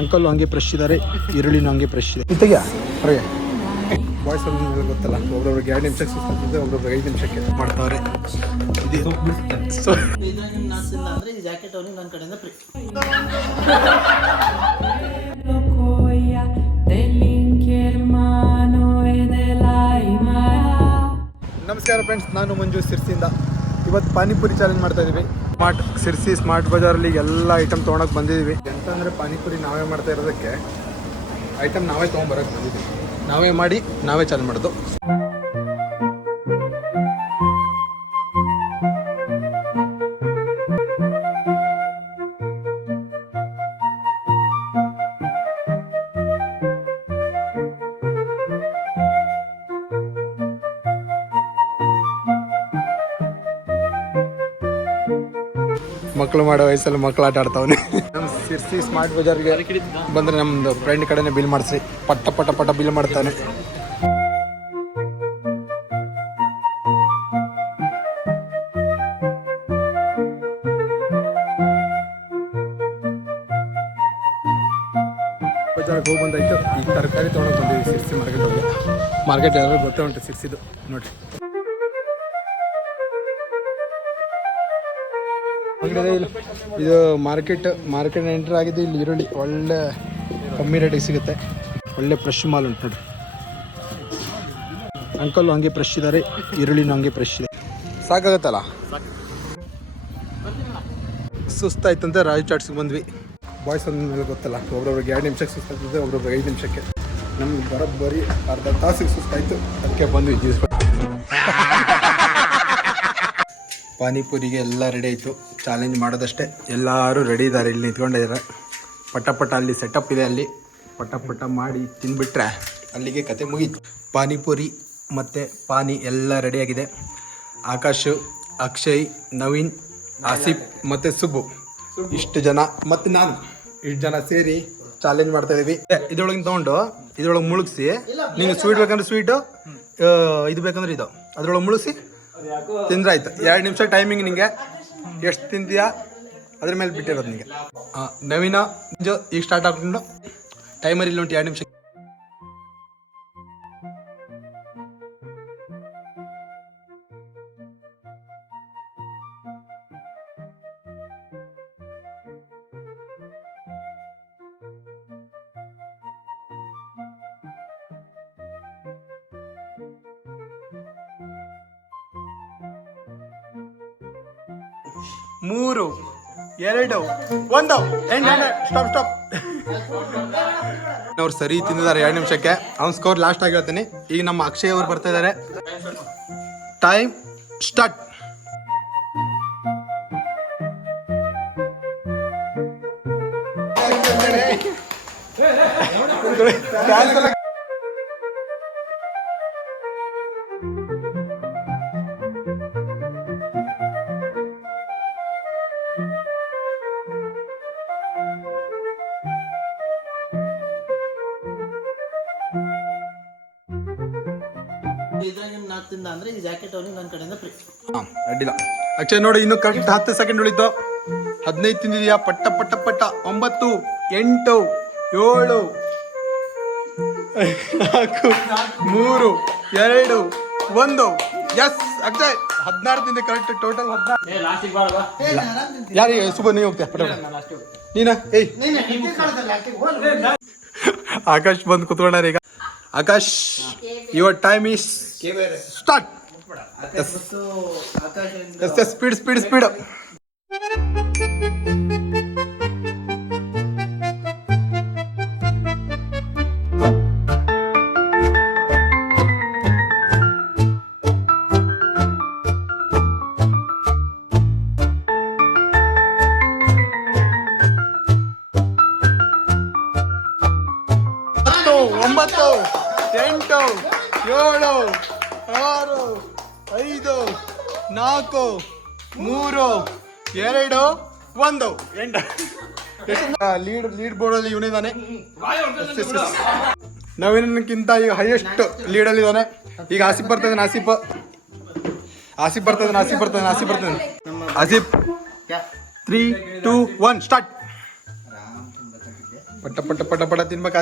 Uncle ಹಂಗೆ fresh ಇದ್ದಾರೆ ಈರುಳ್ಳಿನೂ ಹಂಗೆ ಫ್ರೆಶ್ ಇದೆ. ಇತ್ತಗ್ಯಾ ಹೊರಗೆ ಬಾಯ್ಸ್ ಅಲ್ಲಿ ಗೊತ್ತಲ್ಲ, ಒಬ್ರೊಬ್ರಿಗೆ ಎರಡು ನಿಮಿಷಕ್ಕೆ ಸುಸ್ತಿದೆ ಒಬ್ರೊಬ್ರಿಗೆ ಐದು ನಿಮಿಷಕ್ಕೆ ಮಾಡ್ತಾವ್ರೆ ಜಾಕೆಟ್ ಅವ್ರಿಗೆ ನನ್ನ ಕಡೆಯಿಂದ ಫ್ರೀ. ನಮಸ್ಕಾರ ಫ್ರೆಂಡ್ಸ್ ನಾನು ಮಂಜು ಸಿರ್ಸಿಂದ ಇವತ್ತು ಪಾನಿಪುರಿ ಚಾಲೆಂಜ್ ಮಾಡ್ತಾ ಇದೀವಿ. ಸ್ಮಾರ್ಟ್ ಸಿರ್ಸಿ, ಸ್ಮಾರ್ಟ್ ಬಜಾರಲ್ಲಿ ಎಲ್ಲ ಐಟಮ್ ತೊಗೊಳಕ್ಕೆ ಬಂದಿದ್ದೀವಿ ಅಂದ್ರೆ ಪಾನಿಪುರಿ ನಾವೇ ಮಾಡ್ತಾ ಇರೋದಕ್ಕೆ ಐಟಮ್ ನಾವೇ ತೊಗೊಂಬರಕ್ಕೆ ಬಂದಿದ್ದೀವಿ ನಾವೇ ಮಾಡಿ, ನಾವೇ ಚಾಲು ಮಾಡೋದು. ಮಕ್ಕಳು ಮಾಡೋ ವಯಸ್ಸಲ್ಲಿ ಮಕ್ಕಳು ಆಟ ಆಡ್ತಾವನೆ. ನಮ್ಮ ಸಿರ್ಸಿ ಸ್ಮಾರ್ಟ್ ಬಜಾರ್ಗೆ ಬಂದರೆ ನಮ್ಮದು ಫ್ರೆಂಡ್ ಕಡೆನೇ ಬಿಲ್ ಮಾಡಿಸಿ. ಪಟ್ಟ ಪಟ್ಟ ಪಟ್ಟ ಬಿಲ್ ಮಾಡ್ತಾನೆ ಬಜಾರ್ಗೆ ಹೋಗಿ ಬಂದಾಯ್ತು. ಈಗ ತರಕಾರಿ ತೊಗೊಂಡು ಬಂದಿದ್ದೀವಿ ಸಿರ್ಸಿ ಮಾರ್ಕೆಟ್ ಮಾರ್ಕೆಟ್ ಯಾರು ಗೊತ್ತೇ ಉಂಟು ಸಿರ್ಸಿದು. ನೋಡ್ರಿ. ಅಂಗಡಿ ಇದೆ ಇದು ಮಾರ್ಕೆಟ್ ಮಾರ್ಕೆಟ್ ಎಂಟ್ರ್ ಆಗಿದ್ದು ಇಲ್ಲಿ ಈರುಳ್ಳಿ ಒಳ್ಳೆ ಕಮ್ಮಿ ರೇಟಿಗೆ ಸಿಗುತ್ತೆ. ಒಳ್ಳೆ ಫ್ರೆಶ್ ಮಾಲ್ ಉಂಟು ನೋಡಿ. ಅಂಕಲ್ ಹಂಗೆ ಫ್ರೆಶ್ ಇದ್ದಾರೆ ಈರುಳ್ಳಿನೂ ಹಂಗೆ ಫ್ರೆಶ್ ಇದೆ. ಸಾಕಾಗತ್ತಲ್ಲ? ಸುಸ್ತಾಯ್ತಂತೆ ರಾಜು ಚಾಟ್ಸ್ಗೆ ಬಂದ್ವಿ. ಬಾಯ್ಸ್ ಅಂದಮೇಲೆ ಗೊತ್ತಲ್ಲ, ಒಬ್ರೊಬ್ರಿಗೆ ಎರಡು ನಿಮಿಷಕ್ಕೆ ಸುಸ್ತಾಗ್ತದೆ ಒಬ್ರೊಬ್ರಿಗೆ ಐದು ನಿಮಿಷಕ್ಕೆ. ನಮ್ಗೆ ಬರೋಬ್ಬರಿ ಅರ್ಧ ತಾಸಿಗೆ ಸುಸ್ತಾಯಿತು. ಅದಕ್ಕೆ ಬಂದ್ವಿ. ಜ್ಯೂಸ್ ಪಾನಿಪುರಿಗೆ ಎಲ್ಲ ರೆಡಿ ಆಯಿತು. ಚಾಲೆಂಜ್ ಮಾಡೋದಷ್ಟೇ. ಎಲ್ಲರೂ ರೆಡಿ ಇದ್ದಾರೆ ಇಲ್ಲಿ ನಿಂತ್ಕೊಂಡಿದ್ದಾರೆ ಪಟ ಪಟ ಅಲ್ಲಿ ಸೆಟಪ್ ಇದೆ ಅಲ್ಲಿ. ಪಟ ಪಟ ಮಾಡಿ ತಿಂದುಬಿಟ್ರೆ ಅಲ್ಲಿಗೆ ಕತೆ ಮುಗೀತು. ಪಾನಿಪುರಿ ಮತ್ತು ಪಾನಿ ಎಲ್ಲ ರೆಡಿಯಾಗಿದೆ ಆಕಾಶ್ ಅಕ್ಷಯ್ ನವೀನ್ ಆಸಿಫ್ ಮತ್ತು ಸುಬ್ಬು. ಇಷ್ಟು ಜನ ಮತ್ತು ನಾನು. ಇಷ್ಟು ಜನ ಸೇರಿ ಚಾಲೆಂಜ್ ಮಾಡ್ತಾ ಇದೀವಿ ಇದ್ರೊಳಗೆ ತೊಗೊಂಡು ಇದ್ರೊಳಗೆ ಮುಳುಗಿಸಿ. ನಿಮಗೆ ಸ್ವೀಟ್ ಬೇಕಂದ್ರೆ ಸ್ವೀಟು ಇದು ಬೇಕಂದ್ರೆ ಇದು. ಅದ್ರೊಳಗೆ ಮುಳುಗಿಸಿ. ತಿಂದ್ರೆ ಆಯ್ತು. ಎರಡು ನಿಮಿಷ ಟೈಮಿಂಗ್ ನಿಂಗೆ. ಎಷ್ಟು ತಿಂದಿಯಾ? ಅದ್ರ ಮೇಲೆ ಬಿಟ್ಟಿರೋದು ನಿಂಗೆ. ನವೀನ ಈಗ ಸ್ಟಾರ್ಟ್ ಆಗ್ಬಿಟ್ಟು ಟೈಮರ್ ಇಲ್ಲ ಉಂಟು ಎರಡು ನಿಮಿಷ ಮೂರು ಎರಡು ಒಂದು. ಸ್ಟಾಪ್ ಸ್ಟಾಪ್ ಅವ್ರು ಸರಿ ತಿಂದಿದ್ದಾರೆ ಎರಡು ನಿಮಿಷಕ್ಕೆ. ಅವ್ನ ಸ್ಕೋರ್ ಲಾಸ್ಟ್ ಆಗಿ ಹೇಳ್ತೀನಿ. ಈಗ ನಮ್ಮ ಅಕ್ಷಯ್ ಅವ್ರು ಬರ್ತಾ ಇದ್ದಾರೆ ಟೈಮ್ ಸ್ಟಾರ್ಟ್ ತಿಂದ ಅಂದ್ರೆ ಈ ಜಾಕೆಟ್ ಅವ್ನಿಗೆ ನನ್ನ ಕಡೆಯಿಂದ ಫ್ರೀ ಹಾಂ ಅಡ್ಡಿಲ್ಲ. ಅಕ್ಷಯ್ ನೋಡಿ ಇನ್ನು ಕರೆಕ್ಟ್ ಹತ್ತು ಸೆಕೆಂಡ್ ಉಳಿತು. ಹದಿನೈದು ತಿಂದಿದ್ಯಾ? ಪಟ್ಟ ಪಟ್ಟ ಪಟ್ಟ. ಒಂಬತ್ತು ಎಂಟು ಏಳು ನಾಲ್ಕು ಮೂರು ಎರಡು ಒಂದು. ಎಸ್ ಅಕ್ಷಯ್ ಹದಿನಾರು ತಿಂದೆ ಕರೆಕ್ಟ್ ಟೋಟಲ್ ಹದಿನಾರು. ಯಾರಿಗೆ? ಸುಬ ನೀವು ಹೋಗ್ತೀಯ? ಪಟ. ನೀನ ಏಯ್. ಆಕಾಶ್ ಬಂದು ಕುತ್ಕೊಂಡಾರ ಈಗ Akash your time is start yes yes yes speed speed speed ಹತ್ತು ಒಂಬತ್ತು. ಎಂಟು, ಏಳು, ಆರು, ಐದು, ನಾಲ್ಕು, ಮೂರು, ಎರಡು, ಒಂದು. ಎಂಟು ಲೀಡ್ ಲೀಡ್ ಬೋರ್ಡಲ್ಲಿ ಇವನಿದ್ದಾನೆ ನವೀನಕ್ಕಿಂತ ಈಗ ಹೈಯೆಸ್ಟ್ ಲೀಡ್ ಅಲ್ಲಿ ಇದ್ದಾನೆ ಈಗ ಆಸಿಫ್ ಬರ್ತದೆ, ಆಸಿಫ್. ಆಸಿಫ್ ಬರ್ತದೆ ಆಸಿಫ್ ಬರ್ತದೆ ಆಸಿಫ್ ಬರ್ತದೆ. Asif three two one start ಪಟ್ಟ ಪಟ್ಟ ಪಟ್ಟ ಪಟ್ಟ ತಿನ್ಬೇಕು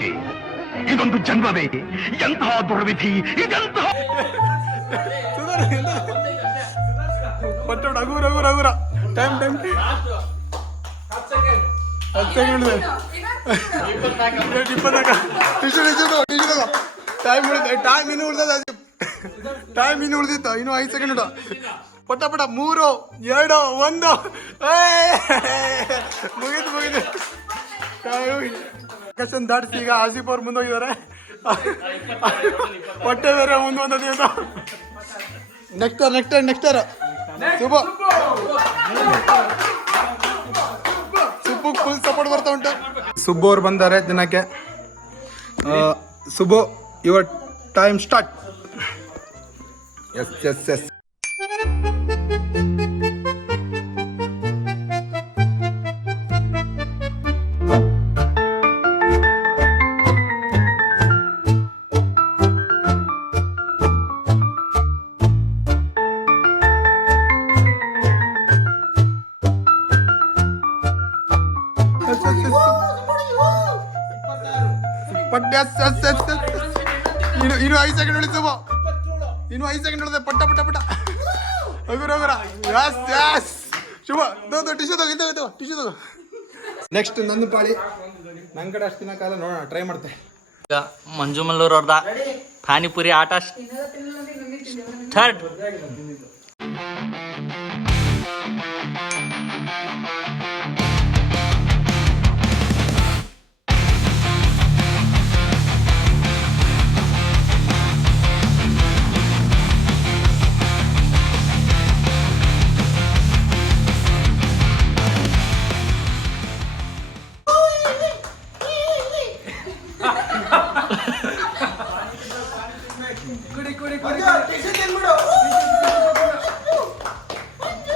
ಇದೊಂದು ಬದುಕಿ ಇದೊಂದು ಜನ್ಮವೇ ಎಂತಹ ದುರ್ವಿಧಿ ಇದೆಂತಹ ಪಟ್ಟ ಹಗುರ ಹಗುರ ಹಗುರ ಟೈಮ್ ಟೈಮ್ ಹತ್ತು ಸೆಕೆಂಡ್ ಇಪ್ಪತ್ನಾಲ್ಕು ಟಿಶ್ಯೂ ಟಿಶ್ಯೂ ಟಿಶ್ಯೂ ಟೈಮ್ ಉಳಿದ ಟೈಮ್ ಇನ್ನು ಉಳ್ದದ ಟೈಮ್ ಇನ್ನು ಉಳ್ದಿತ್ತು ಇನ್ನು ಐದು ಸೆಕೆಂಡ್ ಉಂಟು ಪಟ ಪಟ ಮೂರು ಎರಡು ಒಂದು ಏಯ್! ಮುಗೀತು ಮುಗೀತು ಕಷ್ಟನ್ ದಾಟಿಸಿ ಈಗ ಆಸಿಫ್ ಅವ್ರು ಮುಂದೋಗಿದ್ದಾರೆ ಹೊಟ್ಟೆ ಬೇರೆ ಮುಂದೆ ದಿವಸ. ನೆಕ್ಸ್ಟ್ ನೆಕ್ಟರ್ ನೆಕ್ಸ್ಟ್ ಶುಭ ಸುಬ್ಬು ಫುಲ್ ಸಪೋರ್ಟ್ ಬರ್ತಾ ಉಂಟು. ಸುಬ್ಬು ಅವ್ರು ಬಂದಾರೆ ದಿನಕ್ಕೆ. Subbu your time start yes yes yes ಪಟ್ಟ ಇನ್ನು ಇನ್ನು ಐದು ಸೆಕೆಂಡ್ ಉಳಿತು ಇನ್ನು ಐದು ಸೆಕೆಂಡ್ ಉಳಿದೆ ಪಟ್ಟ ಪಟ್ಟ ಎಸ್ ಶುಭ ಟಿಶ್ಯೂ ತಗೋ ಇದು ಇದು ಟಿಶ್ಯೂ ತಗೋ ನೆಕ್ಸ್ಟ್ ನನ್ನ ಪಾಳಿ. ನನ್ನ ಕಡೆ ಅಷ್ಟು ಕಾಲ ನೋಡೋಣ ಟ್ರೈ ಮಾಡ್ತೆ. ಈಗ ಮಂಜು ಮಲ್ಲೂರ್ ಅವ್ರದ ಪಾನಿಪುರಿ ಆಟ ಸ್ಟಾರ್ಟ್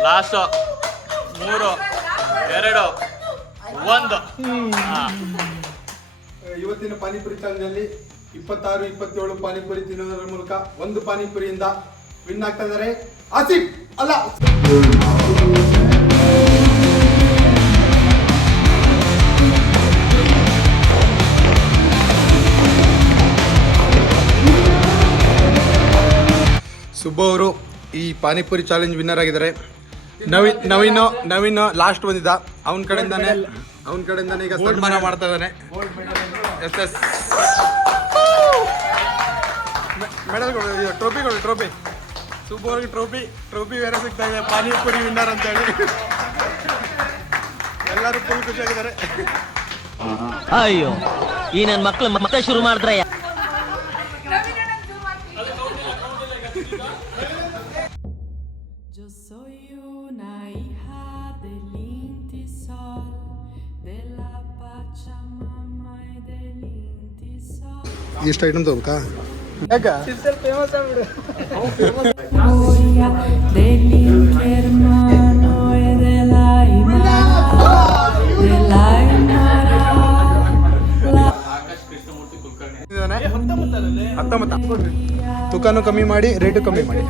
ಲಾಸ್ಟ್ ಮೂರು ಎರಡು ಒಂದು. ಇವತ್ತಿನ ಪಾನಿಪುರಿ ಚಾಲೆಂಜಲ್ಲಿ ಇಪ್ಪತ್ತಾರು ಇಪ್ಪತ್ತೇಳು ಪಾನಿಪುರಿ ತಿನ್ನೋದರ ಮೂಲಕ ಒಂದು ಪಾನಿಪುರಿಯಿಂದ ವಿನ್ ಆಗ್ತಾ ಇದಾರೆ ಆಸಿಫ್ ಅಲ್ಲ. ಸುಬ್ಬ ಅವರು ಈ ಪಾನಿಪುರಿ ಚಾಲೆಂಜ್ ವಿನ್ನರ್ ಆಗಿದ್ದಾರೆ. ನವೀನ್ ನವೀನ್ ನವೀನ್ ಲಾಸ್ಟ್ ಬಂದಿದ್ದ. ಅವನ ಕಡೆಯಿಂದಾನೆ ಅವನ ಕಡೆಯಿಂದಾನೆ ಈಗ ಸನ್ಮಾನ ಮಾಡ್ತಾ ಇದ್ದಾನೆ ಎಸ್ ಎಸ್ ಮೆಡಲ್ ಟ್ರೋಫಿಗಳು ಟ್ರೋಫಿ ಸೂಪರ್ಗೆ ಟ್ರೋಫಿ ಟ್ರೋಫಿ ಬೇರೆ ಸಿಗ್ತಾ ಇದೆ. ಪಾನಿಪುರಿ ವಿನ್ನರ್ ಅಂತ ಹೇಳಿ ಎಲ್ಲರೂ ಫುಲ್ ಖುಷಿಯಾಗಿದ್ದಾರೆ. ಅಯ್ಯೋ ಈ ನನ್ನ ಮಕ್ಕಳು ಮತ್ತೆ ಶುರು ಮಾಡಿದ್ರೆ ಈ ಐಟಮ್ ತಗೋಬೇಕಾ? ಈಗ ಸಿಲ್ಪ್ ಕಮ್ಮಿ ಮಾಡಿ ರೇಟು ಕಮ್ಮಿ ಮಾಡಿ.